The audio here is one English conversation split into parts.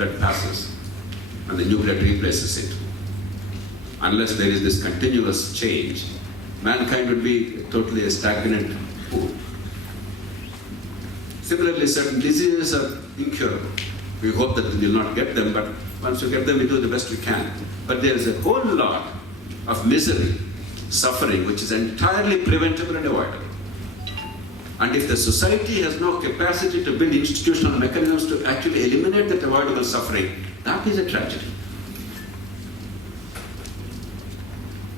blood passes and the new blood replaces it. Unless there is this continuous change, mankind would be totally a stagnant pool. Similarly, certain diseases are incurable. We hope that we will not get them, but once we get them, we do the best we can. But there is a whole lot of misery, suffering, which is entirely preventable and avoidable. And if the society has no capacity to build institutional mechanisms to actually eliminate that avoidable suffering, that is a tragedy.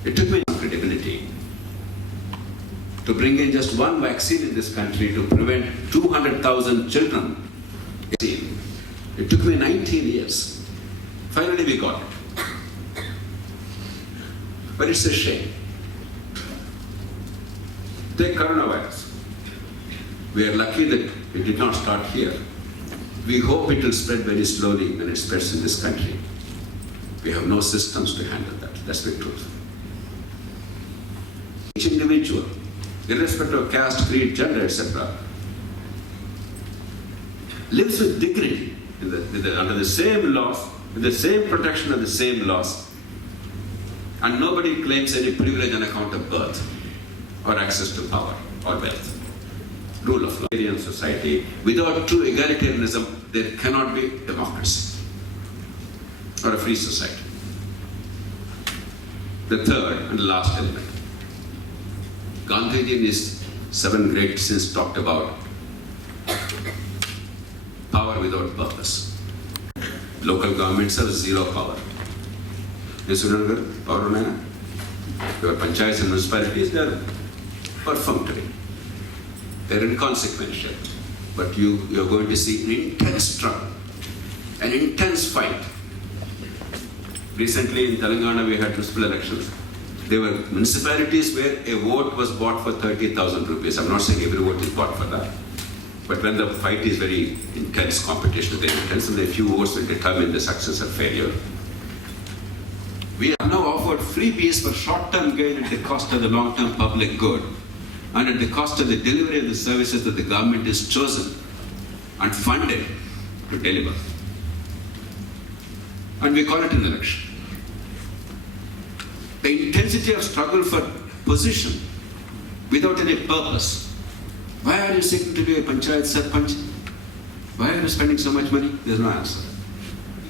It took me credibility to bring in just one vaccine in this country to prevent 200,000 children. It took me 19 years. Finally we got it. But it's a shame. Take coronavirus. We are lucky that it did not start here. We hope it will spread very slowly when it spreads in this country. We have no systems to handle that. That's the truth. Each individual, irrespective of caste, creed, gender, etc., lives with dignity under the same laws, with the same protection of the same laws, and nobody claims any privilege on account of birth or access to power or wealth. Rule of law in society. Without true egalitarianism, there cannot be democracy or a free society. The third and last element. Gandhiji in his 7 great sins talked about power without purpose. Local governments have zero power. Power your panchayats and municipalities, they are perfunctory. They are inconsequential. But you are going to see an intense struggle, an intense fight. Recently in Telangana we had municipal elections. There were municipalities where a vote was bought for 30,000 rupees. I'm not saying every vote is bought for that. But when the fight is very intense, competition is very intense, and a few votes will determine the success or failure. We are now offered freebies for short-term gain at the cost of the long-term public good, and at the cost of the delivery of the services that the government is chosen and funded to deliver. And we call it an election. The intensity of struggle for position without any purpose. Why are you seeking to be a panchayat sarpanch? Why are you spending so much money? There's no answer.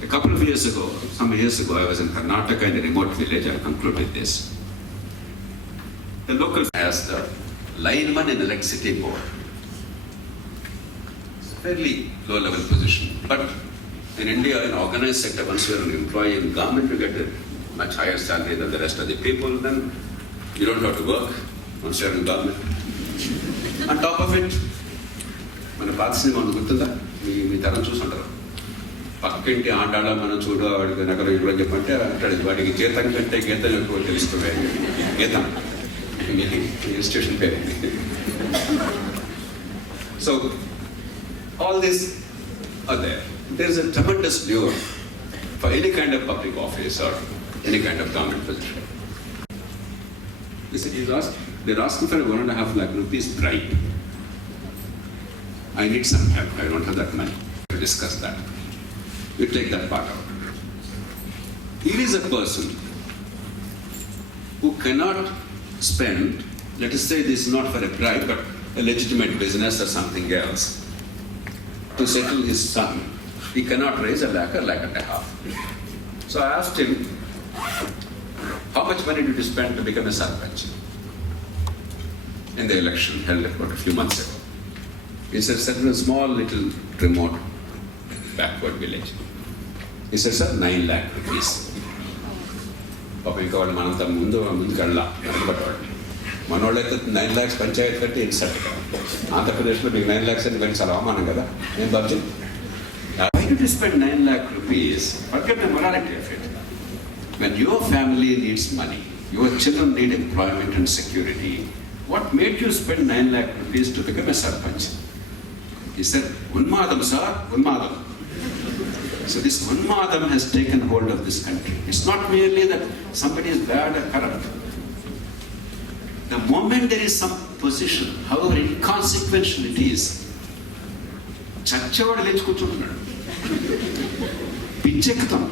A couple of years ago, some years ago, I was in Karnataka in a remote village. I'll conclude with this. The local has the lineman in the electricity board. It's a fairly low-level position. But in India, in organized sector, once you're an employee in government, you get a much higher salary than the rest of the people. Then you don't have to work once you're in government. On top of it, మన పాత cinema గుర్తుందా? మీ తరం చూసుంటారు. పక్కింటి ఆటాడ మనం చూడు వాడికి నగర ఇవ్వడం చెప్పంటే అంటాడు వాడికి గీతం కంటే గీతం ఎక్కువ తెలుస్తుంది. గీతం ఇన్స్టిట్యూషన్ పేరు. So all these are there. There is a tremendous lure for any kind of public office or any kind of government position. They're asking for 1.5 lakh rupees bribe. I need some help. I don't have that money. We'll discuss that. We take that part out. Here is a person who cannot spend, let us say this is not for a bribe, but a legitimate business or something else, to settle his son. He cannot raise 1 lakh or 1.5 lakh. So I asked him, how much money did you spend to become a sarpanch in the election held about a few months ago? He said, set in a small little remote backward village. He said, sir, 9 lakh rupees. Public government mananta mundu kalla anubataadu. Manolaitu 9 lakhs panchayat katti insert. Andhra Pradesh lo meeku 9 lakhs ani very chala avamanam kada. Em budget. Why did you spend 9 lakh rupees? Forget the morality of it. When your family needs money, your children need employment and security, what made you spend 9 lakh rupees to become a sarpanch? He said, Unmadam, sir, Unmadam. So this Unmadam has taken hold of this country. It's not merely that somebody is bad or corrupt. The moment there is some position, however inconsequential it is, chachavadu lechu kuchuntunnadu. పిచ్చెక్కుతాం.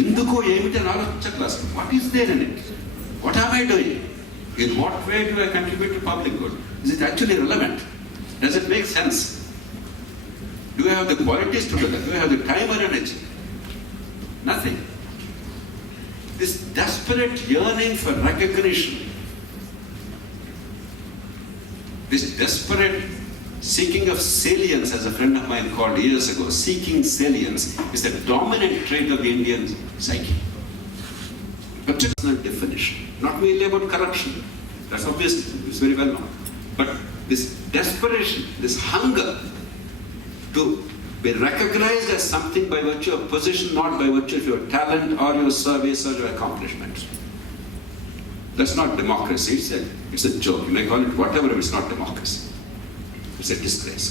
ఎందుకో ఏమిటి అని ఆలోచించట్లేదు అసలు. What is there in it? What am I doing? In what way do I contribute to public good? Is it actually relevant? Does it make sense? Do I have the qualities to do that? Do I have the time or energy? Nothing. This desperate yearning for recognition, this desperate seeking of salience, as a friend of mine called years ago, seeking salience is the dominant trait of the Indian psyche. Particular definition, not merely about corruption. That's obvious, it's very well known. But this desperation, this hunger to be recognized as something by virtue of position, not by virtue of your talent or your service or your accomplishment. That's not democracy. It's a joke. You may call it whatever, but it's not democracy. It's a disgrace.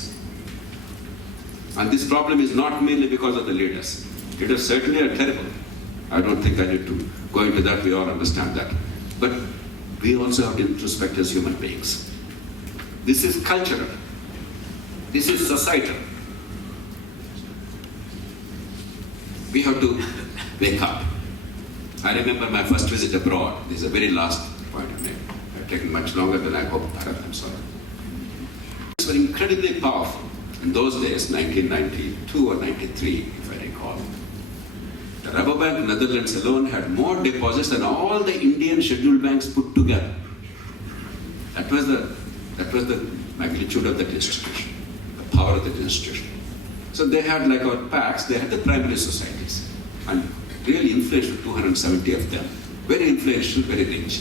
And this problem is not merely because of the leaders. Leaders certainly are terrible. I don't think I need to go into that. We all understand that. But we also have to introspect as human beings. This is cultural. This is societal. We have to wake up. I remember my first visit abroad. This is the very last point I made. I've taken much longer than I hoped. I'm sorry. It's very incredibly powerful. In those days, 1992 or 93, if I recall, the Rabobank Netherlands alone had more deposits than all the Indian scheduled banks put together. That was the magnitude of that institution, the power of that institution. So they had, like our PACs, they had the primary societies, and really influential, 270 of them. Very influential, very rich.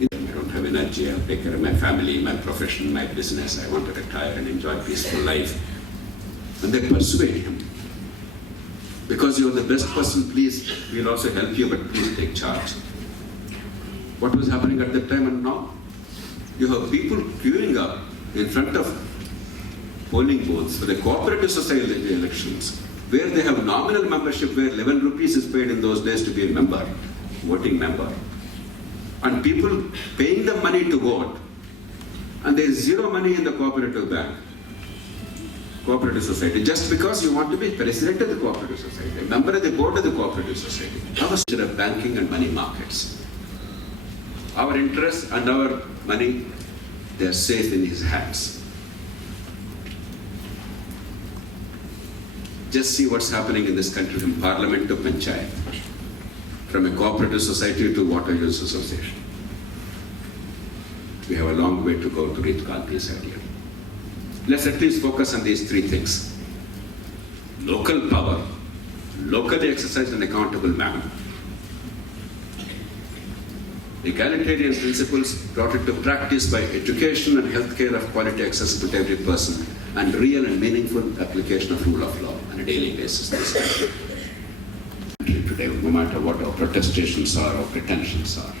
I don't have energy, I'll take care of my family, my profession, my business, I want to retire and enjoy a peaceful life. And they persuade him. Because you're the best person, please, we'll also help you, but please take charge. What was happening at that time and now? You have people queuing up in front of polling booths for the cooperative society elections, where they have nominal membership, where 11 rupees is paid in those days to be a member, voting member. And people paying them money to vote, and there is zero money in the cooperative bank, cooperative society, just because you want to be president of the cooperative society, a member of the board of the cooperative society. Our structure of banking and money markets. Our interests and our money, they are safe in his hands. Just see what's happening in this country, from parliament to panchayat, from a cooperative society to water use association. We have a long way to go to reach Gandhi's idea. Let's at least focus on these three things. Local power, locally exercised in an accountable manner. Egalitarian principles brought into practice by education and healthcare of quality accessible to every person, and real and meaningful application of rule of law on a daily basis. Today, no matter what our protestations are or pretensions are.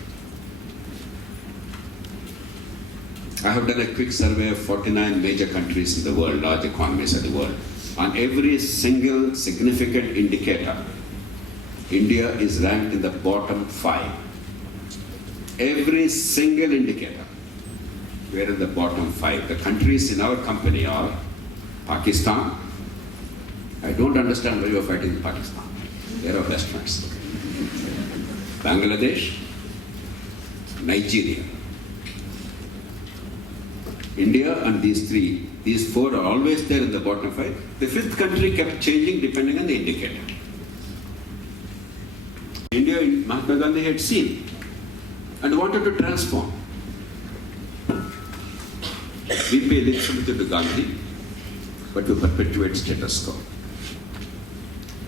I have done a quick survey of 49 major countries in the world, large economies of the world. On every single significant indicator, India is ranked in the bottom 5. Every single indicator, we're in the bottom 5. The countries in our company are Pakistan. I don't understand why you're fighting in Pakistan. They're our best friends. Bangladesh, Nigeria, India, and these four are always there in the bottom 5. The fifth country kept changing depending on the indicator. India, Mahatma Gandhi had seen and wanted to transform. We pay lip service to Gandhi, but to perpetuate status quo.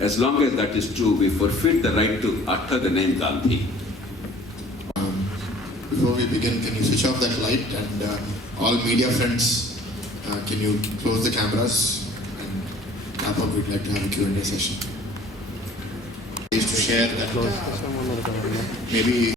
As long as that is true, we forfeit the right to utter the name Gandhi. Before we begin, can you switch off that light? And all media friends, can you close the cameras? And wrap up, we'd like to have a Q&A session. Is to share that maybe